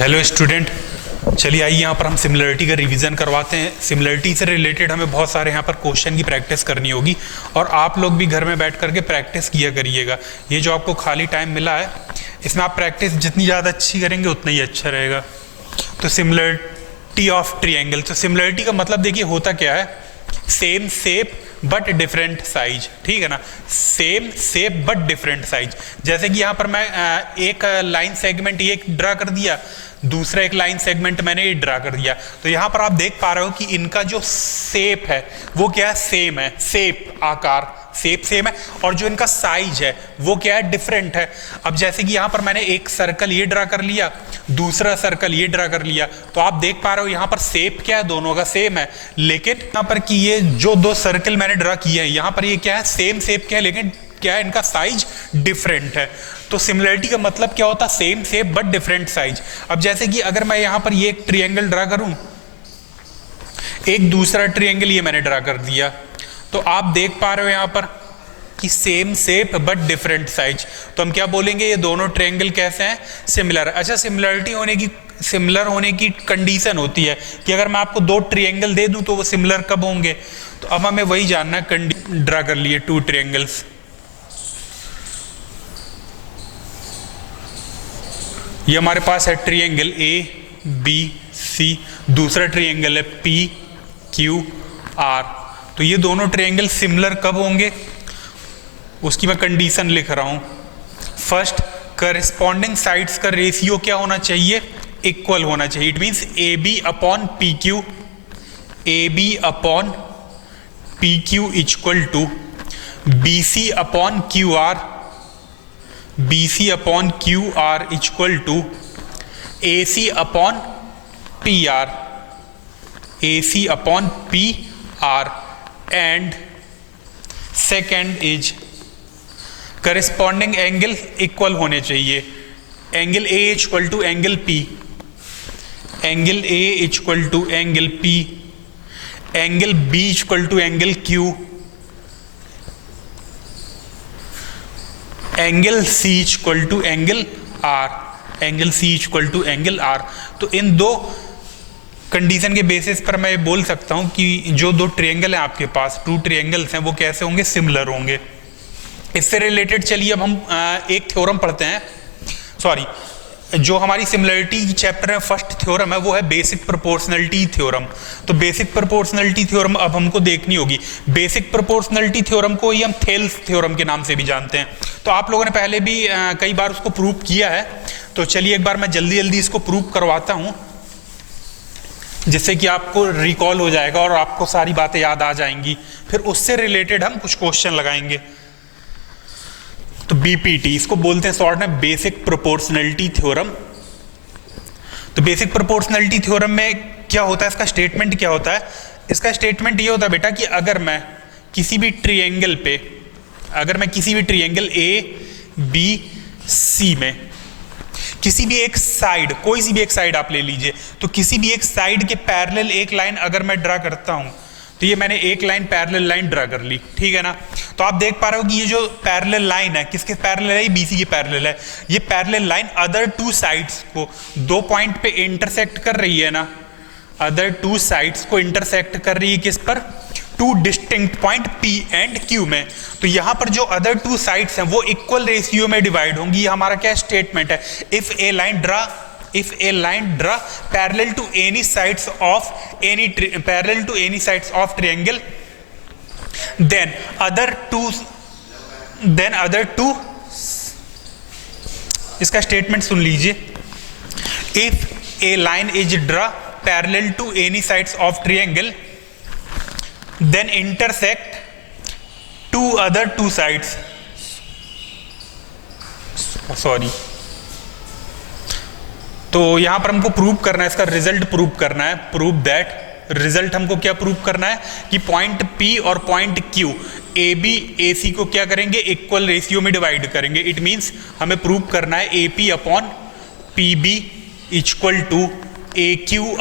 Hello student, चलिए आइए यहाँ पर हम सिमिलरिटी का रिवीजन करवाते हैं। सिमिलरिटी से रिलेटेड हमें बहुत सारे यहाँ पर क्वेश्चन की प्रैक्टिस करनी होगी और आप लोग भी घर में बैठ करके प्रैक्टिस किया करिएगा। ये जो आपको खाली टाइम मिला है इसमें आप प्रैक्टिस जितनी ज़्यादा अच्छी करेंगे उतना ही अच्छा रहेगा। तो सिमिलरिटी ऑफ ट्रिएंगल, तो सिमिलरिटी का मतलब देखिए होता क्या है, same shape but different size, ठीक है ना। Same shape but different size. जैसे कि यहाँ पर मैं एक लाइन सेगमेंट ये ड्रा कर दिया, दूसरा एक लाइन सेगमेंट मैंने ये ड्रा कर दिया, तो यहाँ पर आप देख पा रहे हो कि इनका जो शेप है वो क्या है, सेम है। शेप आकार शेप सेम है और जो इनका साइज है वो क्या है, डिफरेंट है। अब जैसे कि यहाँ पर मैंने एक सर्कल ये ड्रा कर लिया, दूसरा सर्कल ये ड्रा कर लिया, तो आप देख पा रहे हो यहाँ पर शेप क्या है, दोनों का सेम है, लेकिन यहाँ पर कि ये जो दो सर्कल मैंने ड्रा किए हैं यहाँ पर ये क्या है, सेम शेप क्या है, लेकिन क्या है, इनका साइज डिफरेंट है। तो सिमिलरिटी का मतलब क्या होता है, same shape but different size. अब जैसे कि अगर मैं यहाँ पर ये एक ट्रायंगल ड्रा करूं, एक दूसरा ट्रायंगल ये मैंने ड्रा कर दिया, तो आप देख पा रहे हो यहाँ पर कि same shape but different size, तो हम क्या बोलेंगे, ये दोनों ट्रायंगल कैसे हैं, सिमिलर। अच्छा, सिमिलर होने की कंडीशन होती है कि अगर मैं आपको दो ट्रायंगल दे दूं तो वो सिमिलर कब होंगे। तो अब हमें वही जानना है, ड्रा कर लिए टू ट्रायंगल्स। ये हमारे पास है ट्रायंगल ए बी सी, दूसरा ट्रायंगल है पी क्यू आर। तो ये दोनों ट्रायंगल सिमिलर कब होंगे उसकी मैं कंडीशन लिख रहा हूं। फर्स्ट, करस्पॉन्डिंग साइड्स का रेशियो क्या होना चाहिए, इक्वल होना चाहिए। It means A B upon P Q, A B upon P Q equal to B C upon Q R, B C upon Q R equal to A C upon P R, A C upon P R. And second is corresponding angle equal होने चाहिए। Angle A equal to angle P, angle A equal to angle P, angle B equal to angle Q, angle C equal to angle R, angle C equal to angle R. तो इन दो condition के basis पर मैं बोल सकता हूं कि जो दो ट्रायंगल हैं आपके पास, टू ट्रायंगल्स हैं, वो कैसे होंगे, सिमिलर होंगे। इससे रिलेटेड चलिए अब हम एक थ्योरम पढ़ते हैं। सॉरी, जो हमारी सिमिलरिटी की चैप्टर में फर्स्ट थ्योरम है वो है बेसिक प्रोपोर्शनलिटी थ्योरम। तो बेसिक प्रोपोर्शनलिटी थ्योरम अब हमको देखनी होगी। बेसिक प्रोपोर्शनलिटी थ्योरम को ही हम थेल्स थ्योरम के नाम से भी जानते हैं। तो आप लोगों ने पहले भी कई बार उसको प्रूव किया है, तो चलिए एक बार मैं जल्दी जल्दी इसको प्रूव करवाता हूं, जिससे कि आपको रिकॉल हो जाएगा और आपको सारी बातें याद आ जाएंगी। फिर उससे रिलेटेड हम कुछ क्वेश्चन लगाएंगे। तो बीपीटी इसको बोलते हैं शॉर्ट में, बेसिक प्रोपोर्शनलिटी थ्योरम। तो बेसिक प्रोपोर्शनलिटी थ्योरम में क्या होता है, इसका स्टेटमेंट क्या होता है, इसका स्टेटमेंट ये होता है बेटा कि अगर मैं किसी भी ट्रायंगल पे, अगर मैं किसी भी ट्रायंगल ए बी सी में किसी भी एक साइड, कोई सी भी एक साइड आप ले लीजिए, तो किसी भी एक साइड के पैरेलल एक लाइन अगर मैं ड्रा करता हूं, तो ये मैंने एक लाइन पैरेलल लाइन ड्रा कर ली, ठीक है ना। तो आप देख पा रहे हो कि ये जो पैरेलल लाइन है किसके पैरेलल है, ये बीसी के पैरेलल है। ये parallel line other two sides को दो पॉइंट पे इंटरसेक्ट कर रही है ना, अदर टू साइड्स को इंटरसेक्ट कर रही है किस पर, two distinct point P and Q में। तो यहां पर जो अदर टू साइड्स हैं वो इक्वल रेशियो में डिवाइड होंगी। ये हमारा क्या स्टेटमेंट है, if a line draw parallel to any sides of triangle, then other two, इसका स्टेटमेंट सुन लीजिए, if a line is draw parallel to any sides of triangle then intersect two other two sides, sorry. तो यहां पर हमको prove करना है, इसका रिजल्ट प्रूव करना है। प्रूव दैट, रिजल्ट हमको क्या प्रूव करना है कि पॉइंट P और point Q A B A C को क्या करेंगे, इक्वल रेशियो में डिवाइड करेंगे। इट मींस हमें प्रूव करना है A P upon P B equal to A Q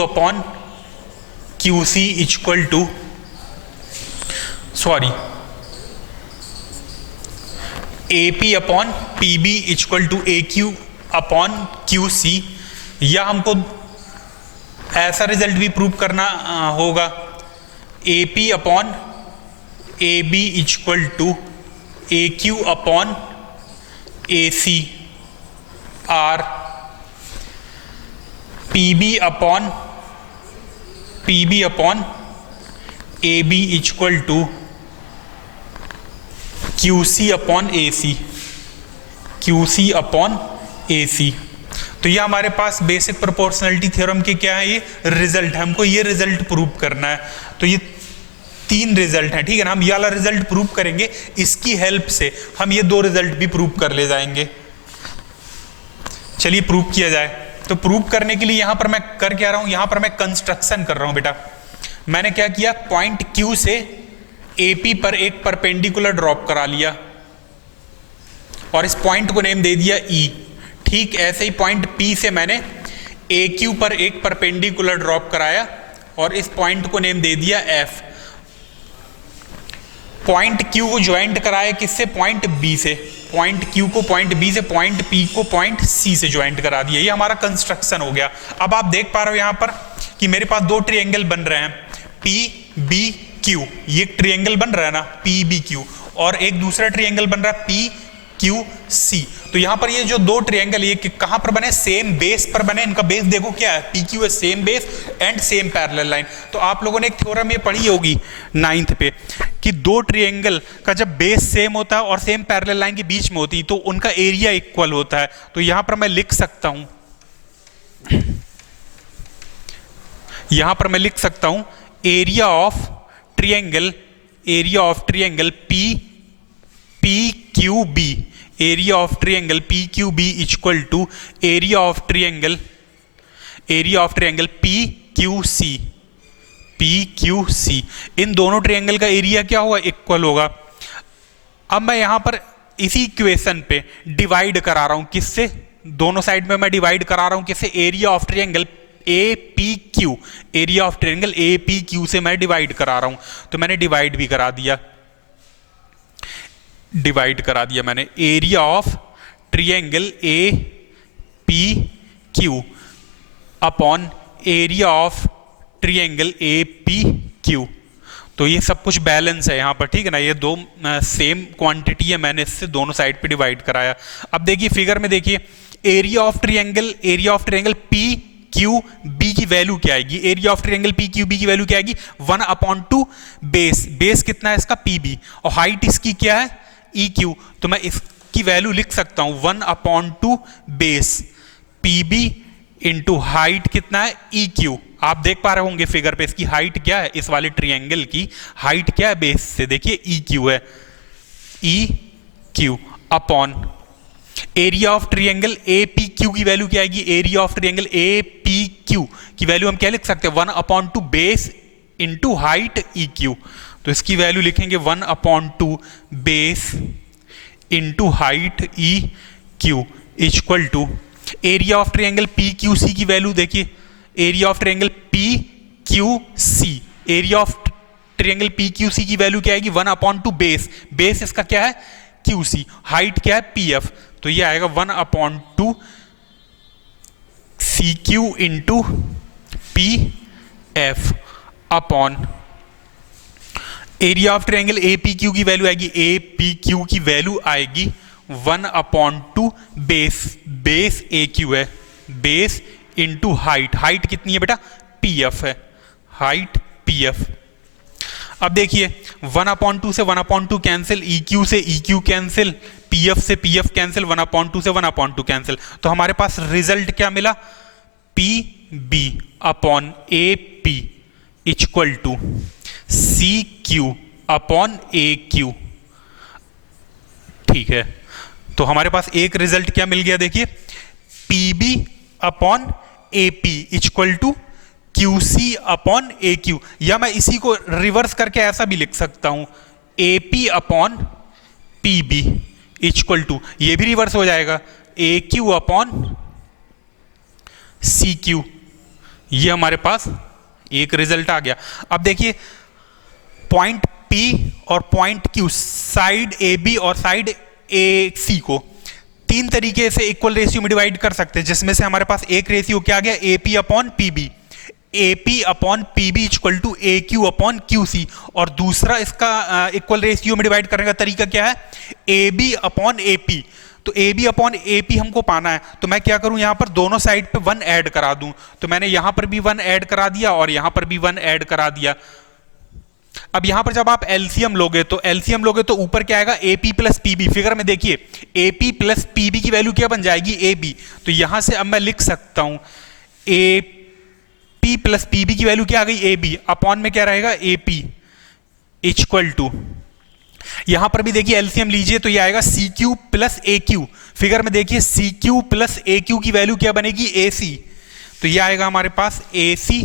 upon Q C equal to, sorry, A P upon P B equal to A Q upon Q C, या हमको ऐसा result भी prove करना होगा A P upon A B equal to A Q upon A C R P B upon A B equal to Q C upon A C, Q C upon A C. तो ये हमारे पास basic proportionality theorem के क्या है, ये result है, हमको ये रिजल्ट प्रूव करना है। तो ये 3 रिजल्ट हैं, ठीक है ना। हम ये वाला रिजल्ट प्रूव करेंगे, इसकी हेल्प से हम ये 2 रिजल्ट भी प्रूव कर ले जाएंगे। चलिए प्रूव किया जाए। तो प्रूव करने के लिए यहां पर मैं कर क्या रहा हूं, यहां पर मैं कंस्ट्रक्शन कर रहा हूं बेटा। मैंने क्या किया, पॉइंट Q से AP पर एक परपेंडिकुलर ड्रॉप करा लिया और इस पॉइंट को नेम दे दिया E। ठीक ऐसे ही पॉइंट P से मैंने AQ पर एक परपेंडिकुलर ड्रॉप कराया और इस पॉइंट को नेम दे दिया F। पॉइंट Q को ज्वाइंट कराया किससे, पॉइंट B से। पॉइंट Q को पॉइंट B से, पॉइंट P को पॉइंट C से ज्वाइंट करा दिया। ये हमारा कंस्ट्रक्शन हो गया। अब आप देख पा रहे हो यहां पर कि मेरे पास 2 ट्रायंगल बन रहे हैं, PBQ। ये एक ट्रायंगल बन रहा है ना PBQ, और एक दूसरा ट्रायंगल बन रहा है PQC। तो यहां पर ये जो 2 ट्रायंगल ये कहां पर बने, सेम बेस पर बने। इनका बेस देखो क्या है, PQ है, same base and same parallel line. तो आप लोगों ने एक थ्योरम ये पढ़ी होगी 9th पे कि 2 ट्रायंगल का जब बेस सेम होता है और सेम पैरेलल लाइन के बीच में होती है तो उनका एरिया इक्वल होता है। तो यहां पर मैं लिख सकता हूं, यहां पर मैं लिख सकता हूं area of triangle PQB, area of triangle PQB equal to area of triangle PQC। इन दोनों ट्रायंगल का एरिया क्या होगा, इक्वल होगा। अब मैं यहां पर इसी इक्वेशन पे डिवाइड करा रहा हूं, किससे, दोनों साइड में मैं डिवाइड करा रहा हूं किससे, area of triangle APQ, area of triangle APQ से मैं डिवाइड करा रहा हूं। तो मैंने डिवाइड भी करा दिया, मैंने area of triangle APQ upon area of triangle APQ। तो ये सब कुछ बैलेंस है यहाँ पर, ठीक है ना। ये 2 सेम क्वांटिटी है, मैंने इससे दोनों साइड पे डिवाइड कराया। अब देखिए फिगर में देखिए, एरिया ऑफ ट्रायंगल PQB की वैल्यू क्या आएगी, एरिया ऑफ ट्रायंगल PQB की वैल्यू क्या आएगी, 1/2 बेस कितना है इसका PB, और हाइट इसकी क्या है EQ। तो मैं इसकी वैल्यू लिख सकता हूं 1/2 बेस PB इंटू हाइट कितना है EQ। आप देख पा रहे होंगे फिगर पे इसकी हाइट क्या है, इस वाले ट्रायंगल की हाइट क्या है बेस से, देखिए EQ है, EQ upon area of triangle APQ की वैल्यू क्या आएगी, एरिया ऑफ ट्रायंगल APQ की वैल्यू हम क्या लिख सकते हैं, 1/2 बेस इंटू हाइट EQ। तो इसकी वैल्यू लिखेंगे 1/2 base into height EQ equal to area of triangle PQC की वैल्यू देखिए, area of triangle PQC, area of triangle PQC की वैल्यू क्या आएगी, 1/2 बेस इसका क्या है QC, हाइट क्या है PF। तो ये आएगा 1/2 CQ into PF upon area of triangle APQ की वैल्यू आएगी, APQ की वैल्यू आएगी 1/2 बेस AQ है, बेस इंटू हाइट कितनी है बेटा PF है, हाइट PF। अब देखिए 1/2 से 1/2 कैंसिल, EQ से EQ कैंसिल, PF से PF कैंसिल, 1/2 से 1/2 कैंसिल। तो हमारे पास रिजल्ट क्या मिला, PB upon AP equal to CQ upon AQ। ठीक है, तो हमारे पास एक रिजल्ट क्या मिल गया, देखिए PB upon AP equal to QC upon AQ, या मैं इसी को रिवर्स करके ऐसा भी लिख सकता हूं, AP upon PB equal to, ये भी रिवर्स हो जाएगा, AQ अपॉन CQ। ये हमारे पास एक रिजल्ट आ गया। अब देखिए पॉइंट P और पॉइंट Q, साइड AB और साइड AC को तीन तरीके से इक्वल रेशियो में डिवाइड कर सकते हैं, जिसमें से हमारे पास एक रेशियो क्या आ गया, AP upon PB, AP upon PB equal to A Q upon Q C, और दूसरा इसका इक्वल रेशियो में डिवाइड करने का तरीका क्या है, A B upon A P. तो A B upon A P हमको पाना है, तो मैं क्या करूं, यहां पर दोनों साइड पे 1 ऐड करा दूं। तो मैंने यहां पर भी 1 ऐड करा दिया और यहां पर भी 1 ऐड करा दिया। अब यहां पर जब आप एलसीएम लोगे तो ऊपर क्या आएगा, एपी प्लस पीबी। फिगर में देखिए एपी प्लस पीबी की वैल्यू क्या बन जाएगी, ए बी। तो यहां से अब मैं लिख सकता हूं ए पी प्लस पीबी की वैल्यू क्या आ गई, ए बी, अपॉन में क्या रहेगा, ए पी इक्वल टू, यहां पर भी देखिए एलसीएम लीजिए तो ये आएगा सी Q plus A Q. Figure में देखिए C Q plus A Q की वैल्यू क्या बनेगी, ए सी। तो ये आएगा हमारे पास ए सी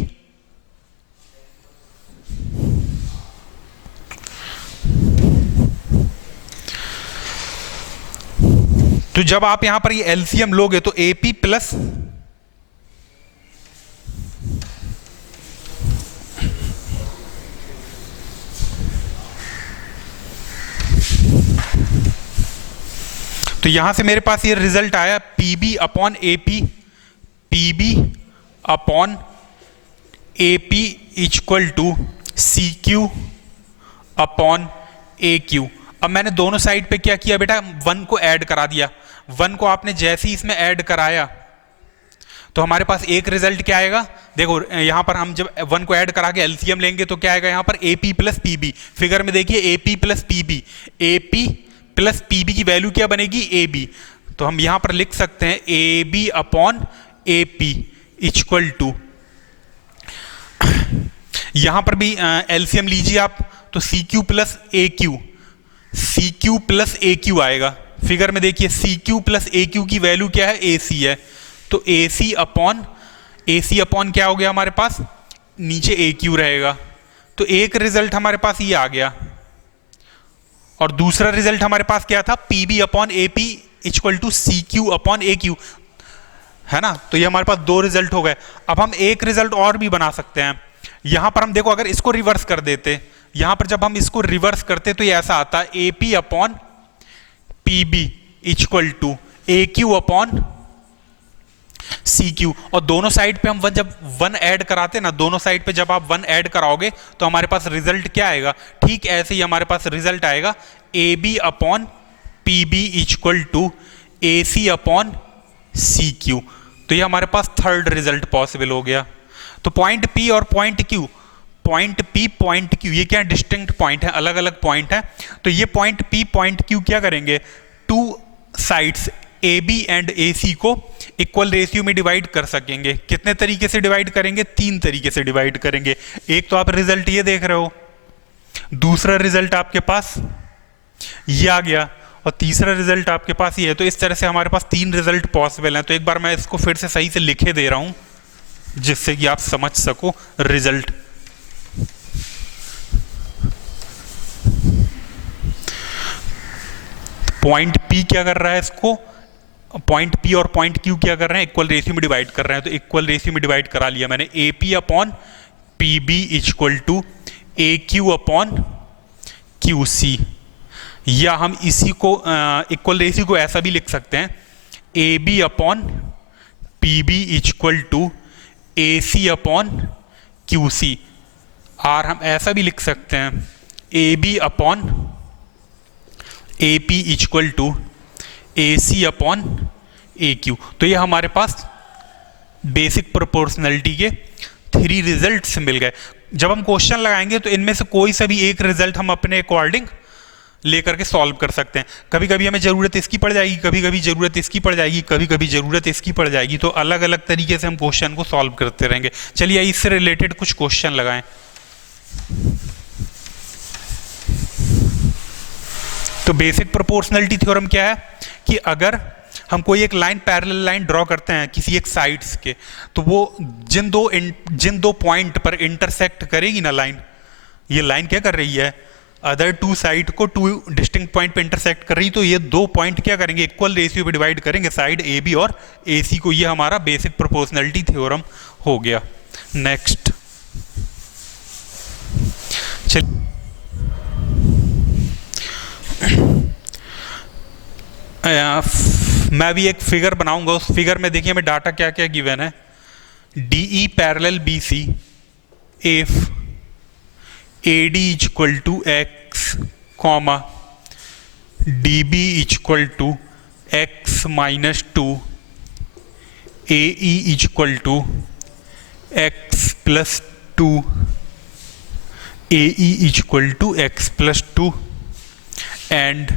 तो जब आप यहां पर ये एलसीएम लोगे तो एपी प्लस तो यहां से मेरे पास ये रिजल्ट आया PB upon AP, PB upon AP equal to C Q upon A Q. अब मैंने दोनों साइड पे क्या किया बेटा, 1 को ऐड करा दिया। 1 को आपने जैसे ही इसमें ऐड कराया तो हमारे पास एक रिजल्ट क्या आएगा, देखो यहां पर हम जब 1 को ऐड करा के एलसीएम लेंगे तो क्या आएगा यहां पर एपी प्लस पीबी। फिगर में देखिए AP plus PB, AP plus PB की वैल्यू क्या बनेगी, ए बी। तो हम यहां पर लिख सकते हैं A B upon A P equal to, यहां पर भी एलसीएम लीजिए आप तो C Q plus A Q, C Q plus A Q आएगा। फिगर में देखिए C Q plus A Q की वैल्यू क्या है, ए सी है। तो ए सी अपॉन क्या हो गया हमारे पास, नीचे ए क्यू रहेगा। तो एक रिजल्ट हमारे पास ये आ गया और दूसरा रिजल्ट हमारे पास क्या था, PB upon A P equal to C Q upon A Q, है ना। तो ये हमारे पास 2 रिजल्ट हो गए। अब हम एक रिजल्ट और भी बना सकते हैं। यहां पर हम देखो अगर इसको रिवर्स कर देते, यहां पर जब हम इसको रिवर्स करते तो ये ऐसा आता है A P upon PB equal to A Q upon C Q, और दोनों साइड पे हम जब 1 ऐड कराते ना, दोनों साइड पे जब आप 1 ऐड कराओगे तो हमारे पास रिजल्ट क्या आएगा, ठीक ऐसे ही हमारे पास रिजल्ट आएगा A B upon P B equal to A C upon C Q. तो ये हमारे पास थर्ड रिजल्ट पॉसिबल हो गया। तो पॉइंट पी और point Q, point P point Q ये क्या डिस्टिंक्ट पॉइंट है, अलग अलग पॉइंट है। तो ये पॉइंट पी पॉइंट क्यू क्या करेंगे, 2 sides A B and A C को इक्वल रेशियो में डिवाइड कर सकेंगे। कितने तरीके से डिवाइड करेंगे, 3 तरीके से डिवाइड करेंगे। एक तो आप रिजल्ट ये देख रहे हो, दूसरा रिजल्ट आपके पास ये आ गया और तीसरा रिजल्ट आपके पास ये है। तो इस तरह से हमारे पास 3 रिजल्ट पॉसिबल हैं। तो एक बार मैं इसको फिर से सही से लिखे दे रहा हूं जिससे कि आप समझ सको रिजल्ट। पॉइंट पी क्या कर रहा है, इसको पॉइंट पी और पॉइंट क्यू क्या कर रहे हैं, इक्वल रेशियो में डिवाइड कर रहे हैं। तो इक्वल रेशियो में डिवाइड करा लिया मैंने, A P upon P B equal to A Q upon Q C. या हम इसी को इक्वल रेशियो को ऐसा भी लिख सकते हैं, A B upon P B equal to A C upon Q C. और हम ऐसा भी लिख सकते हैं A B upon A P equal to A C upon A Q. तो ये हमारे पास बेसिक प्रोपोर्शनलिटी के 3 रिजल्ट्स मिल गए। जब हम क्वेश्चन लगाएंगे तो इनमें से कोई सा भी एक रिजल्ट हम अपने अकॉर्डिंग लेकर के सॉल्व कर सकते हैं। कभी कभी हमें ज़रूरत इसकी पड़ जाएगी, कभी कभी ज़रूरत इसकी पड़ जाएगी, कभी कभी ज़रूरत इसकी पड़ जाएगी। तो अलग अलग तरीके से हम क्वेश्चन को सॉल्व करते रहेंगे। चलिए इससे रिलेटेड कुछ क्वेश्चन लगाएं। तो बेसिक प्रोपोर्शनलिटी थ्योरम क्या है कि अगर हम कोई एक लाइन पैरेलल लाइन ड्रॉ करते हैं किसी एक साइड्स के, तो वो जिन दो पॉइंट पर इंटरसेक्ट करेगी ना लाइन, ये लाइन क्या कर रही है, अदर 2 साइड को 2 डिस्टिंक्ट पॉइंट पे इंटरसेक्ट कर रही। तो ये 2 पॉइंट क्या करेंगे, इक्वल रेशियो पे डिवाइड करेंगे साइड ए बी और ए सी को। ये हमारा बेसिक प्रोपोर्शनलिटी थ्योरम हो गया। नेक्स्ट चलिए मैं भी एक फिगर बनाऊंगा, उस फिगर में देखिए हमें डाटा क्या क्या गिवन है। DE parallel BC if AD equal to x comma DB equal to x minus 2 AE equal to x plus 2 AE equal to x plus 2 and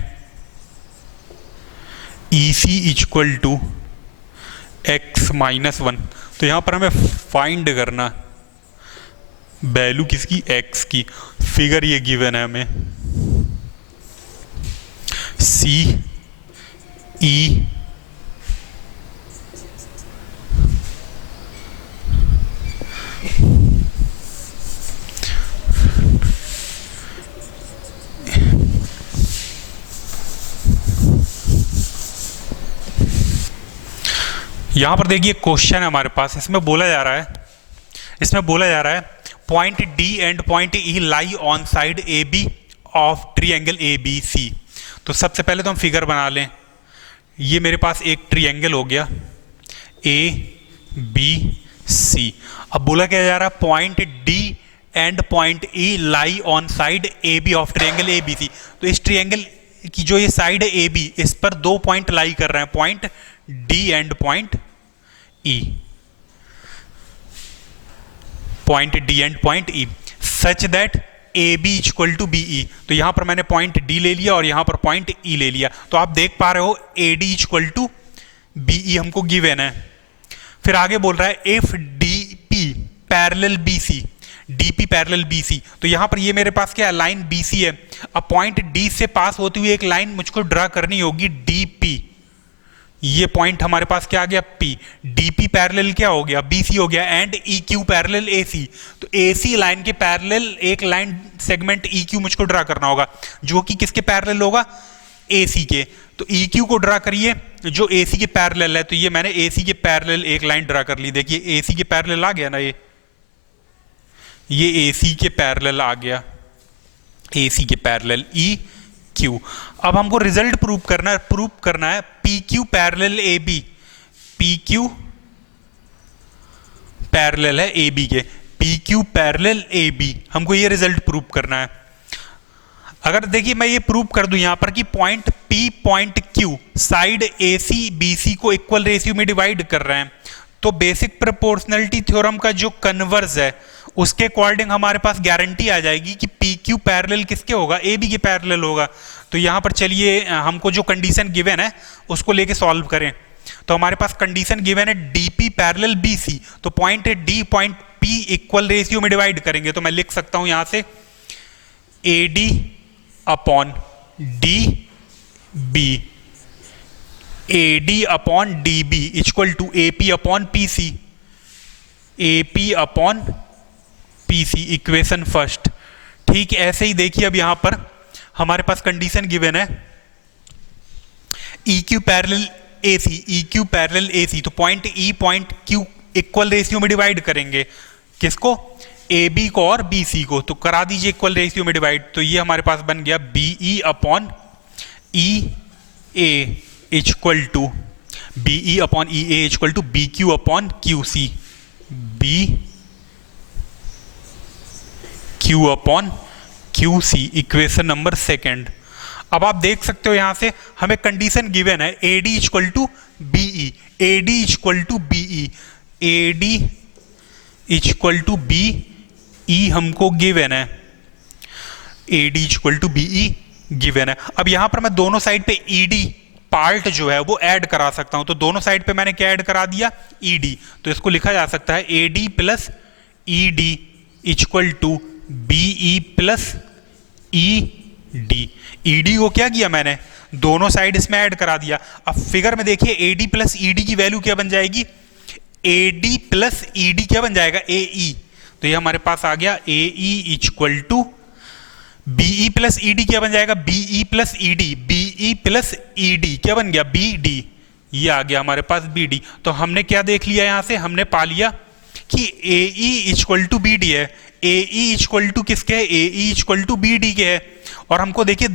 EC equal to x minus 1। तो यहाँ पर हमें find करना value किसकी, x की। Figure ये given है हमें CE यहां पर देखिए क्वेश्चन है हमारे पास, इसमें बोला जा रहा है point D and point E lie on side AB of triangle ABC। तो सबसे पहले तो हम फिगर बना लें। ये मेरे पास एक ट्रायंगल हो गया ABC। अब बोला क्या जा रहा है, point D and point E lie on side AB of triangle ABC। तो इस ट्रायंगल की जो ये साइड है AB, इस पर दो पॉइंट लाई कर रहे हैं, point D and point E, point D and point E such that AB equal to BE। तो यहां पर मैंने पॉइंट D ले लिया और यहां पर पॉइंट E ले लिया। तो आप देख पा रहे हो AD इक्वल टू BE हमको गिवन है। फिर आगे बोल रहा है if DP parallel BC, DP parallel BC। तो यहां पर ये मेरे पास क्या है, लाइन BC है। अब पॉइंट D से पास होती हुई एक लाइन मुझको ड्रा करनी होगी DP। ये पॉइंट हमारे पास क्या आ गया P। DP पैरेलल क्या हो गया, BC हो गया एंड EQ पैरेलल AC। तो AC लाइन के पैरेलल एक लाइन सेगमेंट EQ मुझको ड्रा करना होगा, जो कि किसके पैरेलल होगा, AC के। तो EQ को ड्रा करिए जो AC के पैरेलल है। तो ये मैंने AC के पैरेलल एक लाइन ड्रा कर ली। देखिए AC के पैरेलल आ गया ना, ये AC के पैरेलल आ गया, AC के पैरेलल EQ। अब हमको रिजल्ट प्रूव करना है PQ parallel AB, PQ parallel है AB के, PQ पैरेलल AB, हमको ये रिजल्ट प्रूव करना है। अगर देखिए मैं ये प्रूव कर दूं यहां पर कि point P point Q side AC BC को इक्वल रेशियो में डिवाइड कर रहे हैं, तो बेसिक प्रोपोर्शनलिटी थ्योरम का जो कन्वर्स है उसके अकॉर्डिंग हमारे पास गारंटी आ जाएगी कि PQ पैरेलल किसके होगा, AB के पैरेलल होगा। तो यहां पर चलिए हमको जो कंडीशन गिवन है उसको लेके सॉल्व करें। तो हमारे पास कंडीशन गिवन है DP पैरेलल BC। तो point D point P equal ratio में डिवाइड करेंगे। तो मैं लिख सकता हूं यहां से AD upon DB, AD upon DB equal to AP upon PC, AP upon PC, equation first. ठीक ऐसे ही देखिए अब यहां पर हमारे पास कंडीशन गिवन है EQ parallel AC, EQ parallel AC। तो point E point Q equal ratio में डिवाइड करेंगे, किसको, AB को और BC को। तो करा दीजिए इक्वल रेशियो में डिवाइड। तो ये हमारे पास बन गया BE upon EA equal to BE upon EA equal to BQ upon QC, BQ upon QC, equation number second. अब आप देख सकते हो यहां से हमें कंडीशन गिवन है AD equal to BE, AD equal to BE, AD equal to BE हमको गिवन है, AD equal to BE given है। अब यहां पर मैं दोनों साइड पे ED पार्ट जो है वो ऐड करा सकता हूं। तो दोनों साइड पे मैंने क्या ऐड करा दिया, ED। तो इसको लिखा जा सकता है AD plus ED equal to BE plus ED। ED को क्या किया मैंने, दोनों साइड इसमें ऐड करा दिया। अब फिगर में देखिए AD प्लस ED की वैल्यू क्या बन जाएगी, AD प्लस ED क्या बन जाएगा, AE। तो ये हमारे पास आ गया AE equal to BE plus ED क्या बन जाएगा, BE plus ED, BE plus ED क्या बन गया, BD। ये आ गया हमारे पास BD। तो हमने क्या देख लिया यहां से, हमने पा लिया कि AE इक्वल टू BD है, AE इक्वल टू किसके है, AE इक्वल टू BD के है। और हमको देखिए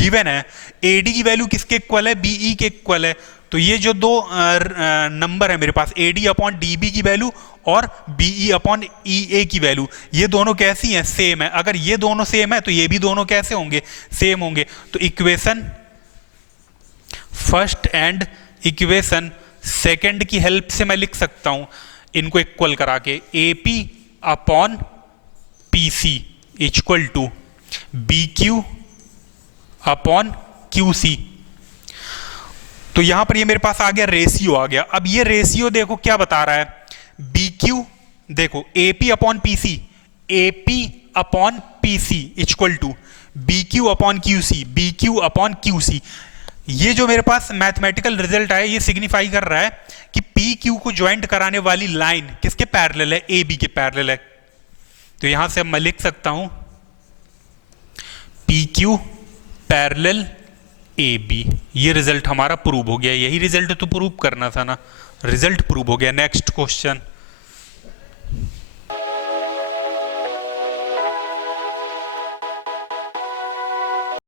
गिवन है AD की वैल्यू किसके इक्वल है, BE के इक्वल है। तो ये जो दो नंबर है मेरे पास, A D upon D B की वैल्यू और B E upon E A की वैल्यू, ये दोनों कैसी हैं, सेम है। अगर ये दोनों सेम है तो ये भी दोनों कैसे होंगे, सेम होंगे। तो equation first and equation second की हेल्प से मैं लिख सकता हूं इनको इक्वल करा के, A P upon P C equal to B Q upon Q C. तो यहां पर ये मेरे पास आ गया, रेशियो आ गया। अब ये रेशियो देखो क्या बता रहा है, बी क्यू, देखो A P upon P C, A P upon P C equal to B Q upon Q C, B Q upon Q C. ये जो मेरे पास मैथमेटिकल रिजल्ट आया ये सिग्निफाई कर रहा है कि पी क्यू को ज्वाइंट कराने वाली लाइन किसके पैरेलल है, ए बी के पैरेलल है। तो यहां से अब मैं लिख सकता हूं P Q parallel A B. ये रिजल्ट हमारा प्रूव हो गया। यही रिजल्ट तो प्रूव करना था ना, रिजल्ट प्रूव हो गया। Next question,